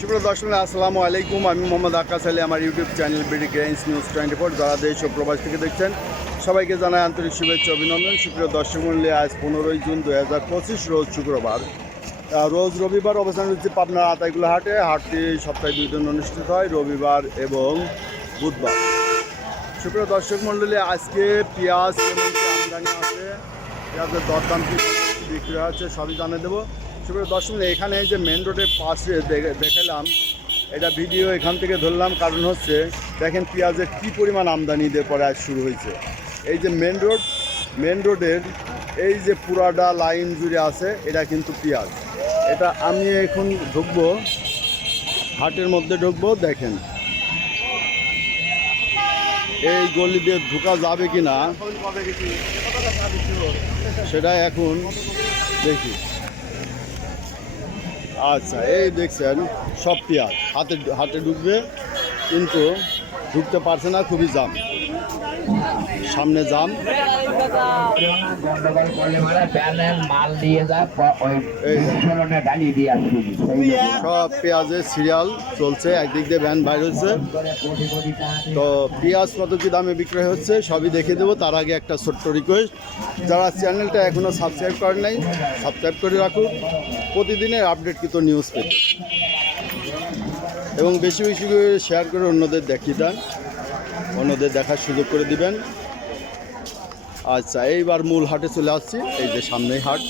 সুপ্রিয় দর্শক আসসালামু আলাইকুম। আমি মোহাম্মদ আকাশ আলী, আমার YouTube channel BD grains news 24 যারা দেশ ও প্রবাস থেকে দেখছেন সবাইকে জানাই আন্তরিক শুভেচ্ছা অভিনন্দন। সুপ্রিয় দর্শক মণ্ডলী, আজ 15ই জুন 2025 রোজ শুক্রবার। রোজ রবিবার অবস্থান হচ্ছে পাবনার আতাইকুলা হাটে। হাটটি সপ্তাহে 2 দিন অনুষ্ঠিত হয়, রবিবার এবং বুধবার। সুপ্রিয় দর্শক মণ্ডলী, আজকে পেঁয়াজ কেমন কি আমদানি আছে, পেঁয়াজের দরদাম কি বিক্রি হচ্ছে সবই জানিয়ে দেবো। সুপ্রিয় দর্শক, এখানে যে মেন রোডের পাশে দেখালাম, এটা ভিডিও এখান থেকে ধরলাম, কারণ হচ্ছে দেখেন পেঁয়াজের কী পরিমাণ আমদানি ঈদের পরে আজ শুরু হয়েছে। এই যে মেন রোডের এই যে পুরাটা লাইন জুড়ে আছে, এটা কিন্তু পেঁয়াজ। এটা আমি এখন ঢুকবো, হাটের মধ্যে ঢুকবো। দেখেন এই গলি দিয়ে ঢোকা যাবে কি না সেটা এখন দেখি। আচ্ছা, এই দেখছেন সব পেঁয়াজ হাতে ঢুকবে, কিন্তু ঢুকতে পারছে না, খুবই জাম, সামনে জাম। সব পেঁয়াজের সিরিয়াল চলছে, একদিক দিয়ে ভ্যান বাইর হচ্ছে। তো পেঁয়াজ কত কি দামে বিক্রয় হচ্ছে সবই দেখে দেবো। তার আগে একটা ছোট্ট রিকোয়েস্ট, যারা চ্যানেলটা এখনও সাবস্ক্রাইব করেন নাই, সাবস্ক্রাইব করে রাখুন প্রতিদিনের আপডেটকৃত নিউজ পেতে, এবং বেশি বেশি করে শেয়ার করে অন্যদের দেখিয়ে দেন, অন্যদের দেখার সুযোগ করে দিবেন। আচ্ছা, এইবার মূল হাটে চলে আসছি। এই যে সামনেই হাট,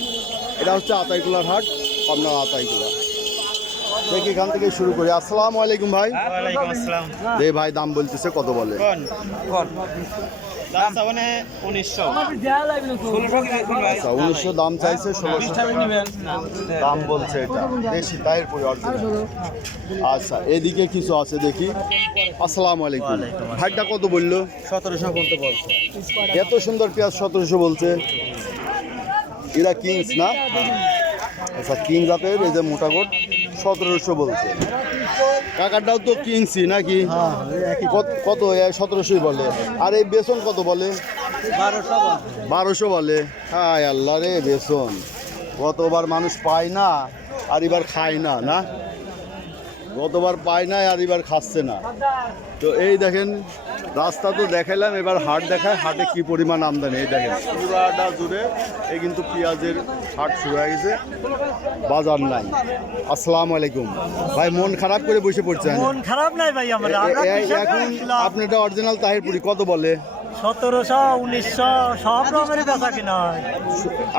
এটা হচ্ছে আতাইকুলার হাট, আপনার আতাইকুলা। দেখি এখান থেকে শুরু করি। আসসালামু আলাইকুম ভাই। দে ভাই, দাম বলতেছে কত বলে? আচ্ছা, 1900 দাম চাইছে, 1600 দাম বলছে। এটা দেশি তাইর পরিবর্তন। আচ্ছা, এদিকে কিছু আছে দেখি। আসসালামু আলাইকুম ভাইটা কত বললো? 1700 বলতে বলছে। এত সুন্দর পেঁয়াজ 1700 বলছে। এরা কিংস না? আচ্ছা, কিং জাতের এই যে মোটাকোট 1700 বলছে। কাকারটাও তো কিংসি নাকি? কত? 1700 বলে। আর এই বেসন কত বলে? 1200 বলে। হায় আল্লাহ রে, বেসন গতবার মানুষ পায় না আর এবার খায় না, না গতবার পায় না আর এবার খাচ্ছে না। তো এই দেখেন রাস্তা তো দেখাইলাম, এবার হাট দেখায়। হাটে কি পরিমাণ আমদানি এই দেখেন, পুরাটা জুড়ে এই কিন্তু পেঁয়াজের হাট শুরু হয়ে গেছে, বাজার নাই। আসসালামু আলাইকুম ভাই, মন খারাপ করে বসে পড়ছেন? মন খারাপ নাই ভাই, আমরা এখন আপনারটা অরিজিনাল তাহিরপুরি কত বলে? 1700 1900 সব রকমের বেচা কিনা হয়।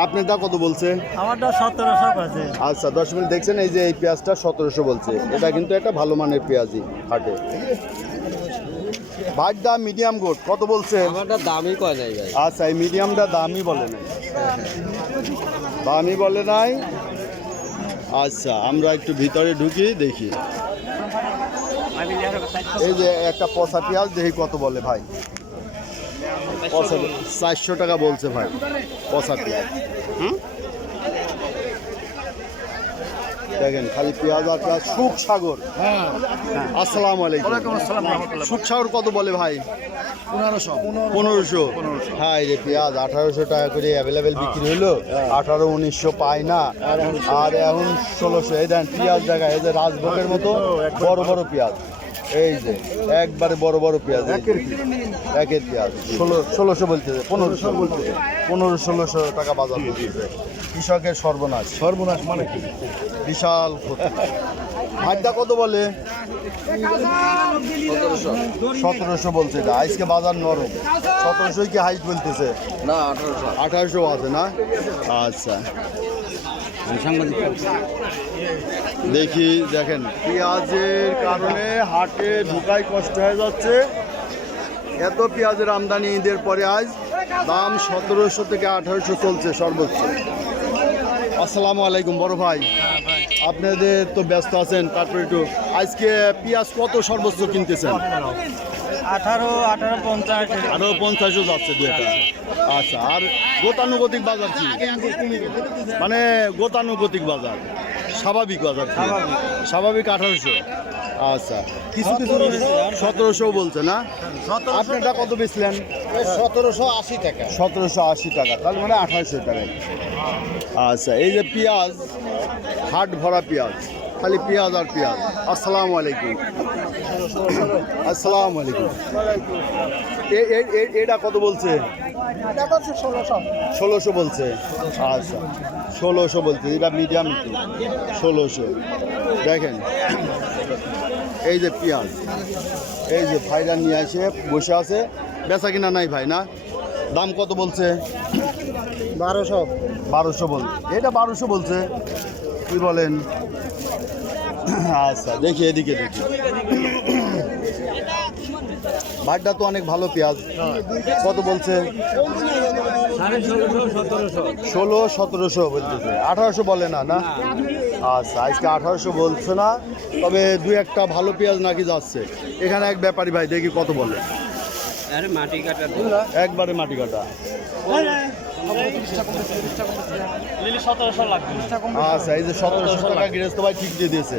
আপনারটা কত বলছে? আমারটা 1700 আছে। আচ্ছা, 10 মিনিট দেখছেন, এই যে এই পেঁয়াজটা 1700 বলছে। এটা কিন্তু একটা ভালো মানের পেঁয়াজই হাটে। ভাইয়ের দাম মিডিয়াম গোট কত বলছে? আমারটা দামই কয় নাই ভাই। আচ্ছা, এই মিডিয়ামটা দামই বলে নাই, দামই বলে নাই। আচ্ছা, আমরা একটু ভিতরে ঢুকি দেখি। এই যে একটা পচা পেঁয়াজ দেখি কত বলে ভাই? 400 টাকা বলছে ভাই পচা পেঁয়াজ। দেখেন খালি পেঁয়াজ আর পেঁয়াজ। সুখ সাগর, আসসালামু আলাইকুম। সুখ সাগর কত বলে ভাই? 1500। হ্যাঁ রে, পেঁয়াজ 1800 টাকা করে অ্যাভেলেবেল বিক্রি হলো। 1800 1900 পায় না, আর এখন 1600। এই দেন পেঁয়াজ জায়গায়, এই যে রাজভোগের মতো বড় বড় পেঁয়াজ, এই যে একবারে বড় বড় পেঁয়াজ, একের পেঁয়াজ 1600 বলতেছে, 1500 বলতেছে, 1500-1600 টাকা বাজার বলতেছে। কৃষকের সর্বনাশ। সর্বনাশ মানে কি? বিশাল ক্ষতি। ভাইটা কত বলে? 1700 বলছে। এটা আজকে বাজার নরম। 1700 কি হাইট বলতেছে? না, 1800 আছে না? আচ্ছা, দেখি। দেখেন পেঁয়াজের কারণে হাটে ঢোকাই কষ্ট হয়ে যাচ্ছে। এত পেঁয়াজের আমদানি ঈদের পরে আজ দাম 1700 থেকে 1800 চলছে সর্বোচ্চ। আসসালামু আলাইকুম বড় ভাই, আপনাদের তো ব্যস্ত আছেন, তারপরে একটু আজকে পেঁয়াজ কত সর্বোচ্চ কিনতেছেন? 1850 যাচ্ছে দুইটা। আচ্ছা, আর গতানুগতিক বাজার কি? মানে গতানুগতিক বাজার, স্বাভাবিক বাজার কি? স্বাভাবিক 1800। আচ্ছা, কিছু কিছু 1700 বলছে না? আপনারটা কত বেচলেন? 1780 টাকা। 1780 টাকা, তাহলে মানে 2800 টাকায়। আচ্ছা, এই যে পেঁয়াজ হাট ভরা পেঁয়াজ, খালি পেঁয়াজ আর পেঁয়াজ। আসসালামু আলাইকুম। আসসালামু আলাইকুম। এটা কত বলছে? 1600 বলছে। আচ্ছা 1600 বলছে, এটা মিডিয়াম 1600। দেখেন এই যে পেঁয়াজ, এই যে ভাইরা নিয়ে এসে বসে আছে, বেচা কিনা নাই ভাই না? দাম কত বলছে? 1200 বল, এটা 1200 বলছে। কি বলেন? আচ্ছা দেখি এদিকে দেখি, ভাইটা তো অনেক ভালো পেঁয়াজ। কত বলছে? 1600-1700 বলতেছে। 1800 বলে না? না আচ্ছা, আজকে 1800 বলছে না, তবে দুই একটা ভালো পেঁয়াজ নাকি যাচ্ছে। এখানে এক ব্যাপারী ভাই, দেখি কত বলে। একবারে মাটি কাটা। আচ্ছা এই যে 1700 টাকা গৃহস্থ ভাই ঠিক দিয়ে দিয়েছে,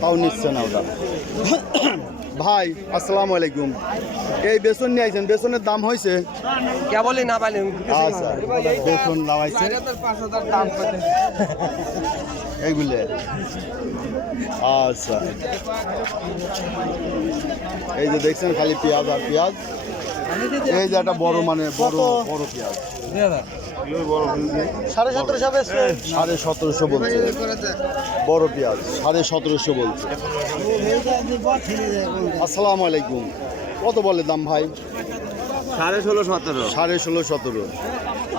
তাও নিচ্ছে না ওটা। ভাই আসসালামু আলাইকুম। এই বেসন নিয়ে আইছেন, বেসনের দাম হয়েছে? কেবলই না পাইলে আচ্ছা বেসন নামাইছে এইগুলো। আচ্ছা এই যে দেখছেন খালি পেঁয়াজ আর পেঁয়াজ। এই যে একটা বড় মানে বড় বড় পেঁয়াজ 1750 বলছে। বড় পেঁয়াজ 1750 বলছে। আসসালামু আলাইকুম। কত বলে দাম ভাই? 16,500-17,500।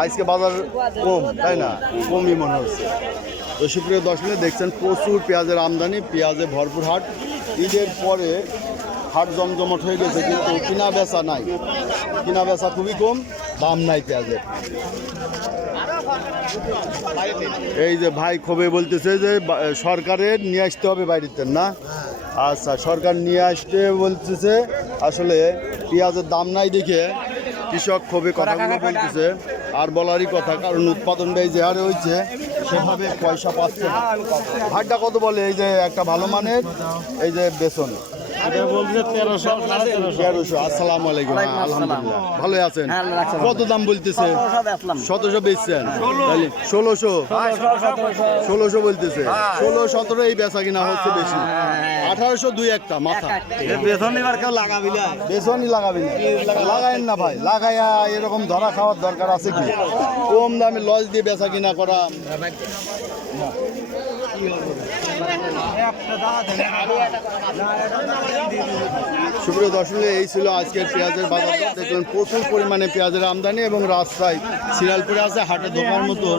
আজকে বাজার কম তাই না? কমই মনে হচ্ছে। তো সুপ্রিয় দর্শক দেখছেন প্রচুর পেঁয়াজের আমদানি, পেঁয়াজে ভরপুর হাট। ঈদের পরে হাট জমজমট হয়ে গেছে, কিন্তু কিনা বেচা নাই, কিনা বেচা খুবই কম, দাম নাই পেঁয়াজের। এই যে ভাই ক্ষোভে বলতেছে যে সরকারের নিয়ে আসতে হবে বাইরেতে না। আচ্ছা সরকার নিয়ে আসতে বলতেছে, আসলে পেঁয়াজের দাম নাই দেখে কৃষক ক্ষোভে কথাগুলো বলতেছে। আর বলারই কথা, কারণ উৎপাদন ব্যয় যে হারে হয়েছে সেভাবে পয়সা পাচ্ছে না। ভাইটা কত বলে? এই যে একটা ভালো মানের এই যে বেসন 1300। আসসালামু আলাইকুম। আলহামদুলিল্লাহ ভালো আছেন? কত দাম বলতেছে? 1700 বেচছেন? 1600 বলতেছে। 16-17 এই বেচা কিনা হচ্ছে বেশি। 1800 দুই একটা মাথা। বেসনই লাগাবি না? লাগায়েন না ভাই, লাগাইয়া এরকম ধরা খাওয়ার দরকার আছে কি? কম দামে লজ দিয়ে বেচা কিনা করা। সুপ্রিয় দর্শক এই ছিল আজকের পেঁয়াজের বাজার। দেখলেন প্রচুর পরিমাণে পেঁয়াজের আমদানি, এবং রাস্তায় সিরিয়ালপুরে আছে, হাটে ঢোকার মতো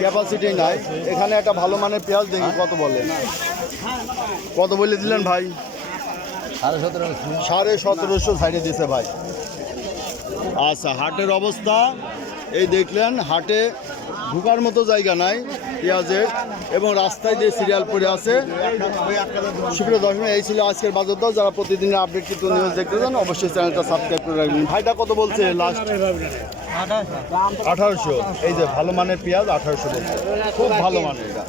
ক্যাপাসিটি নাই। এখানে একটা ভালো মানের পেঁয়াজ দেখি কত বলে। কত বলে দিলেন ভাই? 1750 ছাড়িয়ে দিছে ভাই। আচ্ছা হাটের অবস্থা এই দেখলেন, হাটে ঢোকার মতো জায়গা নাই পেঁয়াজের, এবং রাস্তায় দিয়ে সিরিয়াল পড়ে আছে। সুপ্রিয় দর্শক এই ছিল আজকের বাজার দর। যারা প্রতিদিনের আপডেট কিন্তু নিউজ দেখতে চান অবশ্যই চ্যানেলটা সাবস্ক্রাইব করে রাখবেন। ভাইটা কত বলছে লাস্ট? 1800। এই যে ভালো মানের পেঁয়াজ 1800 বলছে, খুব ভালো মানের এটা।